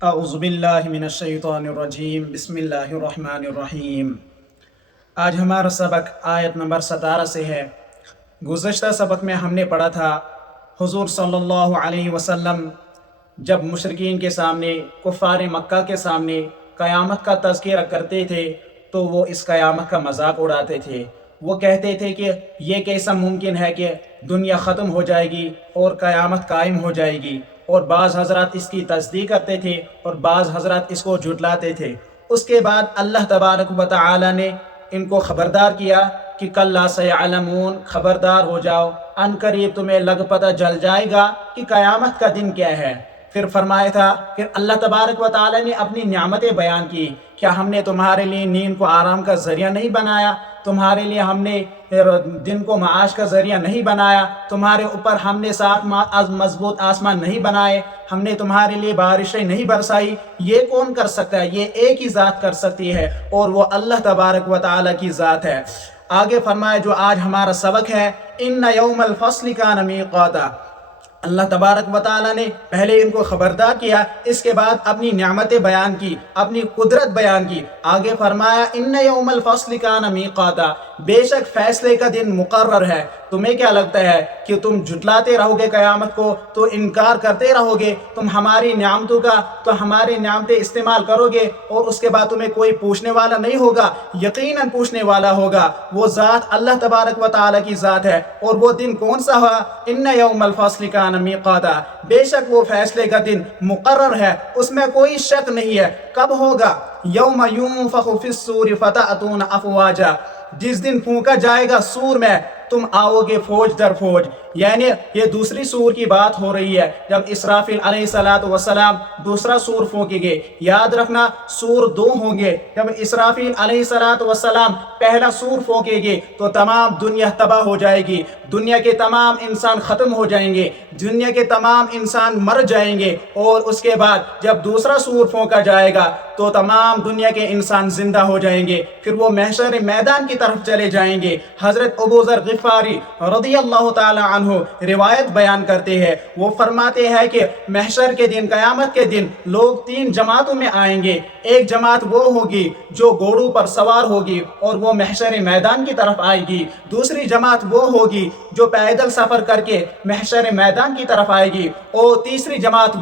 اعوذ باللہ من الشیطان الرجیم بسم اللہ الرحمن الرحیم۔ آج ہمارا سبق آیت نمبر 17 سے ہے۔ گزشتہ سبق میں ہم نے پڑھا تھا حضور صلی اللہ علیہ وسلم جب مشرکین کے سامنے، کفار مکہ کے سامنے قیامت کا تذکرہ کرتے تھے تو وہ اس قیامت کا مذاق اڑاتے تھے۔ وہ کہتے تھے کہ یہ کیسا ممکن ہے کہ دنیا ختم ہو جائے گی اور قیامت قائم ہو جائے گی، اور بعض حضرات اس کی تصدیق کرتے تھے اور بعض حضرات اس کو جھٹلاتے تھے۔ اس کے بعد اللہ تبارک و تعالی نے ان کو خبردار کیا کہ کلا سیعلمون، خبردار ہو جاؤ، ان قریب تمہیں لگ پتہ جل جائے گا کہ قیامت کا دن کیا ہے۔ پھر فرمایا تھا، پھر اللہ تبارک و تعالی نے اپنی نعمتیں بیان کی۔ کیا ہم نے تمہارے لیے نیند کو آرام کا ذریعہ نہیں بنایا؟ تمہارے لیے ہم نے دن کو معاش کا ذریعہ نہیں بنایا؟ تمہارے اوپر ہم نے 7 مضبوط آسمان نہیں بنائے؟ ہم نے تمہارے لیے بارشیں نہیں برسائی؟ یہ کون کر سکتا ہے؟ یہ ایک ہی ذات کر سکتی ہے، اور وہ اللہ تبارک و تعالی کی ذات ہے۔ آگے فرمایا جو آج ہمارا سبق ہے، ان یوم الفصل کان میقاتا۔ اللہ تبارک و تعالی نے پہلے ان کو خبردار کیا، اس کے بعد اپنی نعمتیں بیان کی، اپنی قدرت بیان کی۔ آگے فرمایا ان یوم الفصل کان میقاتا، بے شک فیصلے کا دن مقرر ہے۔ تمہیں کیا لگتا ہے کہ تم جھٹلاتے رہو گے قیامت کو، تو انکار کرتے رہو گے، تم ہماری نعمتوں کا تو ہماری نعمتیں استعمال کرو گے اور اس کے بعد تمہیں کوئی پوچھنے والا نہیں ہوگا؟ یقیناً پوچھنے والا ہوگا۔ وہ ذات اللہ تبارک و تعالی کی ذات ہے، اور وہ دن کون سا ہوا؟ ان یوم الفصل کان میقاتا، بے شک وہ فیصلے کا دن مقرر ہے، اس میں کوئی شک نہیں ہے۔ کب ہوگا؟ یوم ینفخ فی الصور فتأتون افواجا، جس دن پھونکا جائے گا سور میں، تم آؤ گے فوج در فوج۔ یعنی یہ دوسری سور کی بات ہو رہی ہے، جب اسرافیل علیہ السلام دوسرا سور پھونکیں گے۔ یاد رکھنا سور 2 ہوں گے۔ جب اسرافیل علیہ السلام پہلا سور پھونکیں گے تو تمام دنیا تباہ ہو جائے گی، دنیا کے تمام انسان ختم ہو جائیں گے، دنیا کے تمام انسان مر جائیں گے، اور اس کے بعد جب دوسرا سور پھونکا جائے گا تو تمام دنیا کے انسان زندہ ہو جائیں گے۔ پھر وہ محشر میدان کی طرف چلے جائیں گے۔ حضرت ابو ذر غفاری رضی اللہ تعالی عنہ روایت بیان کرتے ہیں، وہ فرماتے ہیں کہ محشر کے دن، قیامت کے دن لوگ 3 جماعتوں میں آئیں گے۔ ایک جماعت وہ ہوگی جو گھوڑوں پر سوار ہوگی اور وہ محشر میدان کی طرف آئے گی۔ دوسری جماعت وہ ہوگی جو پیدل سفر کر کے محشر میدان کی طرف آئے گی، اور تیسری جماعت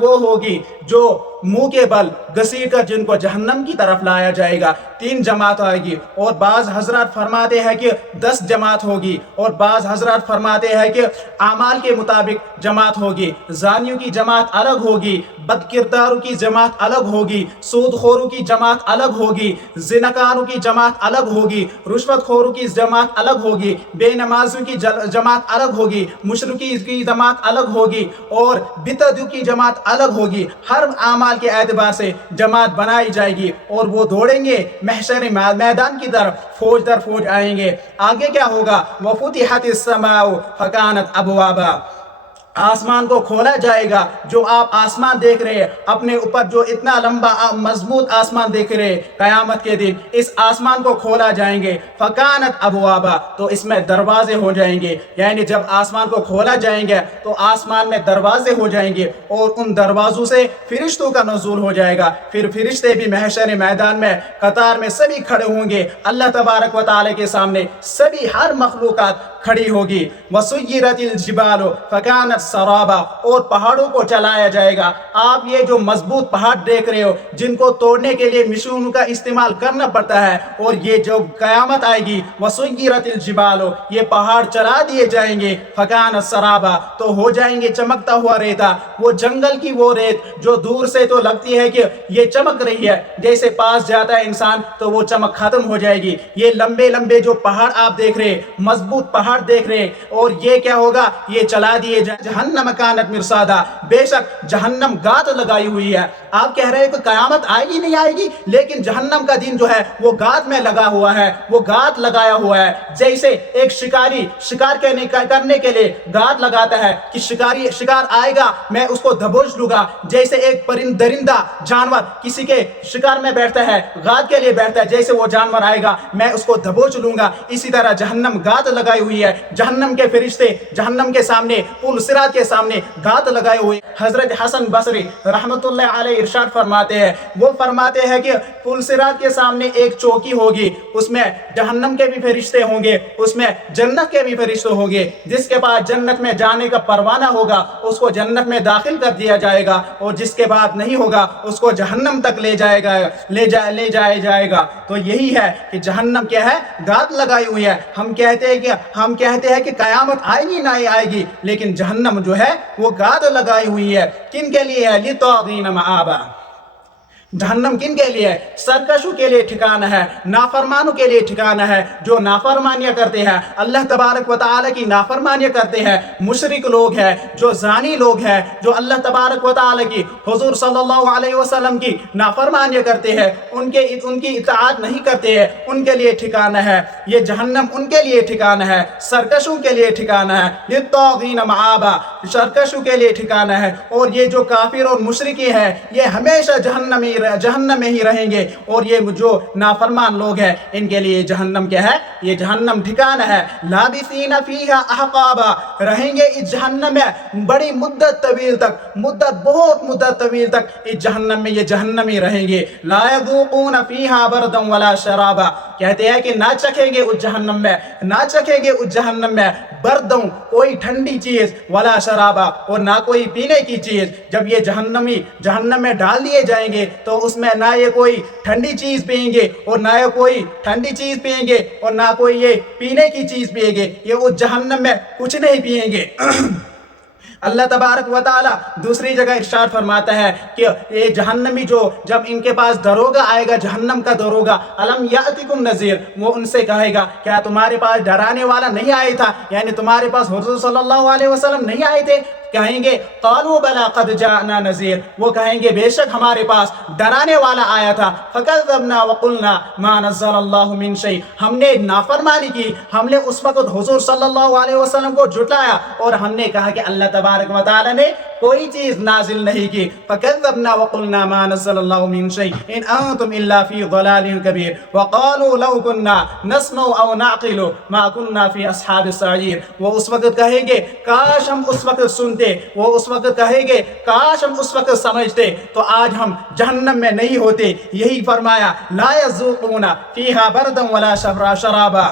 وہ ہوگی جو منہ کے بل گھسیٹ کر جن کو جہنم کی طرف لایا جائے گا۔ 3 جماعت آئے گی، اور بعض حضرات فرماتے ہیں کہ 10 جماعت ہوگی، اور بعض حضرات فرماتے ہیں کہ اعمال کے مطابق جماعت ہوگی۔ زانیوں کی جماعت الگ ہوگی، بد کرداروں کی جماعت الگ ہوگی، سود خوروں کی جماعت الگ ہوگی، زناکاروں کی جماعت الگ ہوگی، رشوت خوروں کی جماعت الگ ہوگی، بے نمازوں کی جماعت الگ ہوگی، مشرکین کی جماعت الگ ہوگی، اور بدعتیوں کی جماعت الگ ہوگی۔ ہر اعمال کے اعتبار سے جماعت بنائی جائے گی، اور وہ دوڑیں گے محشر میدان کی طرف، فوج در فوج آئیں گے۔ آگے کیا ہوگا؟ وَفُتِحَتِ السَّمَاءُ فَكَانَتْ أَبْوَابًا، آسمان کو کھولا جائے گا۔ جو آپ آسمان دیکھ رہے ہیں اپنے اوپر، جو اتنا لمبا مضبوط آسمان دیکھ رہے ہیں، قیامت کے دن اس آسمان کو کھولا جائیں گے۔ فَكَانَتْ أَبْوَابًا، تو اس میں دروازے ہو جائیں گے۔ یعنی جب آسمان کو کھولا جائیں گے تو آسمان میں دروازے ہو جائیں گے، اور ان دروازوں سے فرشتوں کا نزول ہو جائے گا۔ پھر فرشتے بھی محشر میدان میں قطار میں سبھی کھڑے ہوں گے اللہ تبارک و تعالی کے سامنے، سبھی ہر مخلوقات کھڑی ہوگی۔ وَسُيِّرَتِ الْجِبَالُ فَكَانَتْ سَرَابًا، اور پہاڑوں کو چلایا جائے گا۔ آپ یہ جو مضبوط پہاڑ دیکھ رہے ہو، جن کو توڑنے کے لیے مشینوں کا استعمال کرنا پڑتا ہے، اور یہ جو قیامت آئے گی وَسُيِّرَتِ الْجِبَالُ، یہ پہاڑ چلا دیے جائیں گے۔ فَكَانَتْ سَرَابًا، تو ہو جائیں گے چمکتا ہوا ریتا، وہ جنگل کی وہ ریت جو دور سے تو لگتی ہے کہ یہ چمک رہی ہے، جیسے پاس جاتا ہے انسان تو وہ چمک ختم ہو جائے گی۔ یہ لمبے لمبے جو پہاڑ آپ دیکھ رہے ہیں، مضبوط پہاڑ دیکھ رہے ہیں، اور یہ کیا ہوگا؟ یہ چلا دیے جائیں۔ جہنم کانت مرصادا، بے شک جہنم گات لگائی ہوئی ہے۔ آپ کہہ رہے ہیں کہ قیامت آئے گی نہیں آئے گی، لیکن جہنم کا دن جو ہے وہ گات میں لگا ہوا ہے، وہ گات لگایا ہوا ہے۔ جیسے ایک شکاری شکار کرنے کے لیے گات لگاتا ہے کہ شکار آئے گا میں اس کو دبوچ لوں گا، جیسے ایک درندہ جانور کسی کے شکار میں بیٹھتا ہے، گات کے لیے بیٹھتا ہے، جیسے وہ جانور آئے گا میں اس کو دبوچ لوں گا، اسی طرح جہنم گات لگائی ہوئی है। जहन्नम के फरिश्ते जहन्नम के सामने पुल सिरात के सामने गात लगाए हुए। हजरत हसन बसरी रहमतुल्लाह अलैह इरशाद फरमाते हैं, वो फरमाते हैं कि पुल सिरात के सामने एक चौकी होगी, उसमें जहन्नम के भी फरिश्ते होंगे, उसमें जन्नत के भी फरिश्ते होंगे। जिसके पास जन्नत में जाने का परवाना होगा उसको जन्नत में दाखिल कर दिया जाएगा, और जिसके बाद नहीं होगा उसको जहन्नम तक ले जाया जाएगा। तो यही है कि जहन्नम क्या है, गात लगाई हुई है। हम कहते हैं कि कयामत आएगी ना आएगी, लेकिन जहन्नम जो है वो गात लगाई हुई है। किन के लिए है? लित्तागीन मआबा। जहन्नम किन के लिए है? सरकशों के लिए ठिकाना है, नाफरमानों के लिए ठिकाना है, जो नाफरमानियां करते हैं, अल्लाह तबारक व तआला की नाफरमानियां करते हैं, मुशरिक लोग हैं, जो जानी लोग हैं, जो अल्लाह तबारक व तआला की, हुजूर सल्लल्लाहु अलैहि वसल्लम की नाफरमानियां करते हैं, उनकी इताअत नहीं करते हैं, उनके लिए ठिकाना है ये जहन्नम। उनके लिए ठिकाना है, सरकशों के लिए ठिकाना है, लित्तागीन मआबा, सरकशों के लिए ठिकाना है। और ये जो काफिर और मुशरिकी हैं ये हमेशा जहन्नम में ही रहेंगे, और ये जो नाफरमान लोग हैं इनके लिए जहन्नम क्या है? ये जहन्नम ठिकाना है। लाबिसीना फीहा अहकाबा, रहेंगे इस जहन्नम में बड़ी मुद्दत तवील तक, बहुत मुद्दत तवील तक इस जहन्नम में ये जहन्नमी रहेंगे। ला यज़ूक़ूना फीहा बरदन वला शराबा, कहते हैं कि ना चखेंगे उस जहन्नम में बरदन, कोई ठंडी चीज, वला शराबा, और ना कोई पीने की चीज। जब ये जहन्नम में डाल दिए जाएंगे तो उसमें ना ये कोई ठंडी चीज पिएंगे और ना कोई ये पीने की चीज पिएंगे, ये उस जहन्नम में कुछ नहीं पिएंगे। अल्लाह तबारक व तआला दूसरी जगह इरशाद फरमाता है कि ये जहन्नमी जो जब इनके पास दरोगा आएगा, जहन्नम का दरोगा, अलम यातिकुम नज़ीर, वो उनसे कहेगा क्या तुम्हारे पास डराने वाला नहीं आया था, यानी तुम्हारे पास हुज़ूर सल्लल्लाहु अलैहि वसल्लम नहीं आए थे? कहेंगे क़ालू बला क़द जाअना नज़ीर, वो कहेंगे बेशक हमारे पास डराने वाला आया था। फ़कज़्ज़बना व क़ुलना मा नज़्ज़लल्लाहु मिन शै, हमने नाफरमानी की, हमने उस वक़्त हुज़ूर सल्लल्लाहु अलैहि वसल्लम को झुटलाया और हमने कहा कि अल्लाह तबारक व तआला ने कोई चीज़ नाजिल नहीं की। फ़कज़्ज़बना व क़ुलना मा नज़्ज़लल्लाहु मिन शै इन अंतुम इल्ला फ़ी ज़लालिन कबीर व क़ालू लौ कुन्ना नस्मउ औ नअक़िलु मा कुन्ना फ़ी अस्हाबिस सईर, वो उस वक़्त कहेंगे काश हम उस वक़्त सुनते, वो उस वक़्त कहेंगे काश हम उस वक़्त समझते तो आज हम जहन्नम में नहीं होते। यही फरमाया ला यज़ूक़ूना फ़ीहा बरदन वला शराबा,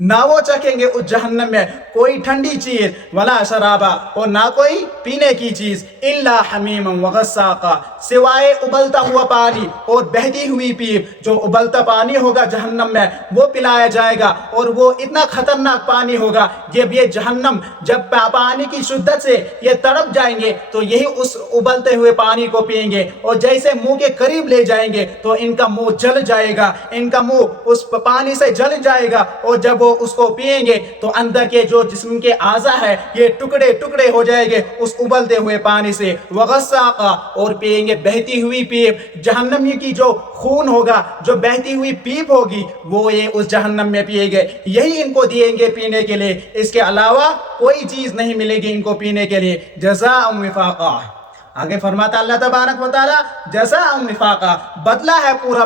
ना वो चखेंगे उस जहन्नम में कोई ठंडी चीज, वला शराबा, और ना कोई पीने की चीज, इल्ला हमीमन व गस्साक़ा, सिवाय उबलता हुआ पानी और बहती हुई पीप। जो उबलता पानी होगा जहन्नम में वो पिलाया जाएगा, और वो इतना खतरनाक पानी होगा ये जहन्नम जब पानी की शिद्दत से ये तड़प जाएंगे तो यही उस उबलते हुए पानी को पिएंगे, और जैसे मुंह के करीब ले जाएंगे तो इनका मुंह जल जाएगा, इनका मुंह उस पानी से जल जाएगा, और जब उसको पिएंगे तो अंदर के जो जिस्म के आज़ा है ये टुकड़े टुकड़े हो जाएंगे उस उबलते हुए पानी से। वगस्साक़ा, और पिएंगे बहती हुई पीप। जहन्नमी की जो खून होगा, जो बहती हुई पीप होगी, वो ये उस जहन्नम में पिएंगे, यही इनको दिएंगे पीने के लिए, इसके अलावा कोई चीज़ नहीं मिलेगी इनको पीने के लिए। जज़ाअन विफ़ाक़ा, आगे फरमाता अल्लाह तबारक व तआला जज़ाअन विफ़ाक़ा, बदला है पूरा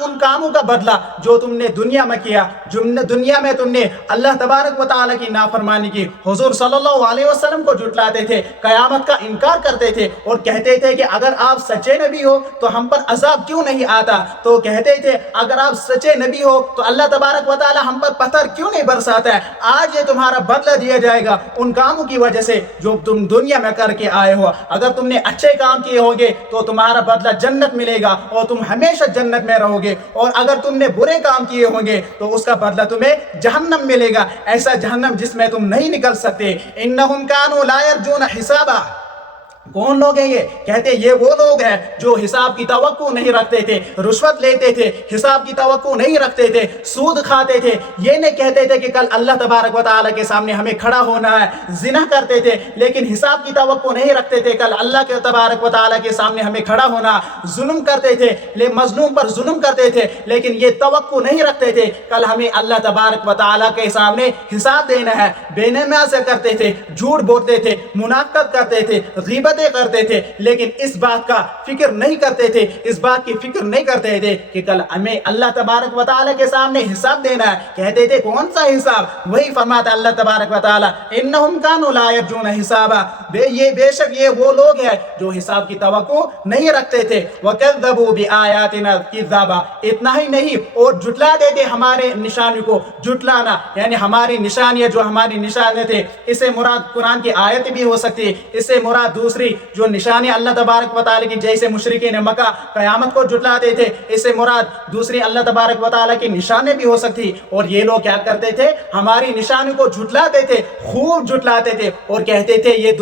उन कामों का बदला जो तुमने दुनिया में किया, दुनिया में तुमने अल्लाह तबारक व तआला की नाफरमानी की, हुज़ूर सल्लल्लाहु अलैहि वसल्लम को झुटलाते थे, क़यामत का इनकार करते थे, और कहते थे कि अगर आप सच्चे नबी हो तो हम पर अज़ाब क्यों नहीं आता। तो कहते थे अगर आप सच्चे नबी हो तो अल्लाह तबारक व तआला हम पर पत्थर क्यों नहीं बरसाता है। आज ये तुम्हारा बदला दिया जाएगा उन कामों की वजह से जो तुम दुनिया में करके आए हो। अगर तुमने अच्छे काम किए होंगे तो तुम्हारा बदला जन्नत मिलेगा और तुम हमेशा जन्नत में रहोगे, और अगर तुमने बुरे काम किए होंगे तो उसका बदला तुम्हें जहन्नम मिलेगा, ऐसा जहन्नम जिसमें तुम नहीं निकल सकते। इन्नहुम कानू ला यरजून हिसाबा, कौन लोग हैं ये? कहते ये वो लोग हैं जो हिसाब की तवक्को नहीं रखते थे, रुश्वत लेते थे, हिसाब की तवक्को नहीं रखते थे, सूद खाते थे, ये नहीं कहते थे कि कल अल्लाह तबारक व तआला के सामने हमें खड़ा होना है, जिना करते थे लेकिन हिसाब की तवक्को नहीं रखते थे कल अल्लाह के तबारक व तआला के सामने हमें खड़ा होना, जुल्म करते थे, मजलूम पर जुल्म करते थे लेकिन ये तवक्को नहीं रखते थे कल हमें अल्लाह तबारक व तआला के सामने हिसाब देना है। बेनमाज़ी करते थे, झूठ बोलते थे, मुनाफ़िक़त करते थे, ग़ीबत करते थे, लेकिन इस बात का फिक्र नहीं करते थे, इस बात की फिक्र नहीं करते थे कि कल हमें अल्लाह तबारक व तआला के सामने हिसाब देना है। कहते थे कौन सा हिसाब? वही फरमाता अल्लाह तबारक व तआला, इन्नहुम कानू ला यरजून हिसाबा, बेशक ये वो लोग हैं जो हिसाब की तवक्को नहीं रखते थे। वकज़्ज़बू बिआयातिना किज़्ज़ाबा, इतना ही नहीं और झुटला देते हमारे निशानी को। झुटलाना यानी हमारी निशानियां, जो हमारी निशानियां थे, इससे मुराद कुरान की आयत भी हो सकती है, इससे मुराद दूसरी जो निशानियां अल्लाह तबारक व तआला की, जैसे मुशरिकीन मक्का क़यामत को झुटलाते थे, इससे मुराद दूसरी अल्लाह तबारक व तआला की निशानी भी हो सकती। और ये लोग क्या करते थे? हमारी निशानी को झुटलाते थे, खूब झुटलाते थे और कहते थे ये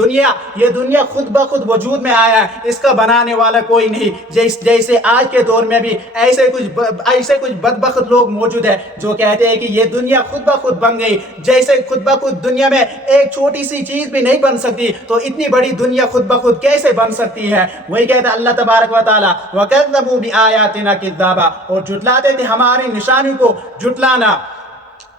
दुनिया खुद ब खुद वजूद में आया है, इसका बनाने वाला कोई नहीं। जैसे आज के दौर में भी ऐसे कुछ बदबख्त लोग मौजूद है जो कहते हैं कि ये दुनिया खुद ब खुद बन गई। जैसे खुद ब खुद दुनिया में एक छोटी सी चीज भी नहीं बन सकती, तो इतनी बड़ी दुनिया खुद ब खुद कैसे बन सकती है? वही कहता अल्लाह तबारक व तआला, वकज़्ज़बू बिआयातिना किज़्ज़ाबा, और झुटलाते थे हमारी निशानी को झुटलाना।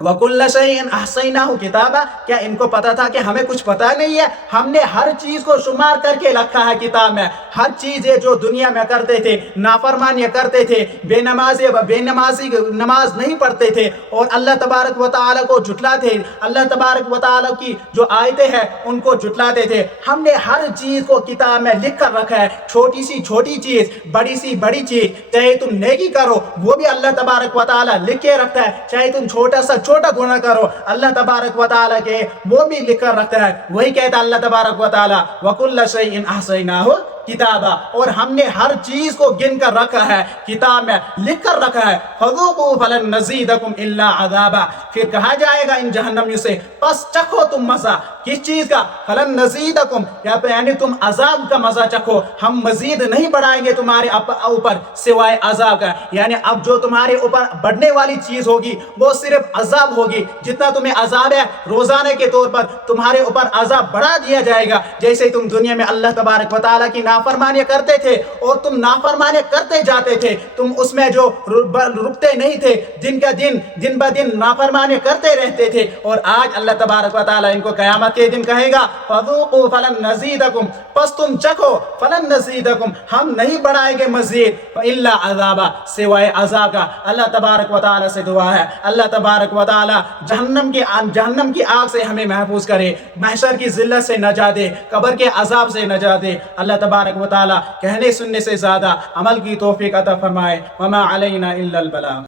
वकुल्ल शैइन अहसैनाहु किताबा, क्या इनको पता था कि हमें कुछ पता नहीं है? हमने हर चीज को शुमार करके रखा है किताब में। हर चीज जो दुनिया में करते थे, नाफरमानियां करते थे, बेनमाजी नमाज नहीं पढ़ते थे और अल्लाह तबारक व तआला को झुटलाते, अल्लाह तबारक व तआला की जो आयतें हैं उनको झुटलाते थे। हमने हर चीज को किताब में लिख कर रखा है, छोटी सी छोटी चीज, बड़ी सी बड़ी चीज। चाहे तुम नेकी करो वो भी अल्लाह तबारक व तआला लिख के रखता है, चाहे तुम छोटा गुनाह करो अल्लाह तबारक व तआला के वो भी लिख कर रखता है। वही कहता अल्लाह तबारक व तआला, वकुल्ल शैइन अहसैनाहु किताबा, और हमने हर चीज को गिन कर रखा है, किताब में लिख कर रखा है। फज़ूक़ू फलन नज़ीदकुम इल्ला अज़ाबा, फिर कहा जाएगा इन जहन्नमियों से, बस चखो तुम मजा। किस चीज का? फलन नज़ीदकुम, यानी तुम अजाब का मजा चखो, हम मजीद नहीं बढ़ाएंगे तुम्हारे ऊपर सिवाय अजाब का। यानी अब जो तुम्हारे ऊपर बढ़ने वाली चीज होगी वो सिर्फ अजाब होगी। जितना तुम्हें अजाब है रोजाना के तौर पर तुम्हारे ऊपर अजाब बढ़ा दिया जाएगा। जैसे तुम दुनिया में अल्लाह तबारक व तआला की नाफरमानियां करते थे और तुम नाफरमानियां करते जाते थे, तुम उसमें जो रुकते नहीं थे, दिन ब दिन नाफरमानियां करते रहते थे। और आज अल्लाह तबारक व तआला इनको क़यामत के दिन कहेगा, फज़ूक़ू फलन नज़ीदकुम, बस तुम चखो, फलन नज़ीदकुम, हम नहीं बढ़ाएंगे मजीद, इल्ला अज़ाबा, सिवाय अज़ाब का। अल्लाह तबारक व तआला से दुआ है अल्लाह तबारक व तआला जहन्नम की आग से हमें महफूज करे, महशर की जिल्लत से नजा दे, कब्र के अजाब से नजा दे। अल्लाह तबारक व तआला कहने सुनने से ज़्यादा अमल की तौफीक अता फरमाए। वमा अलैना इल्लल बलाग।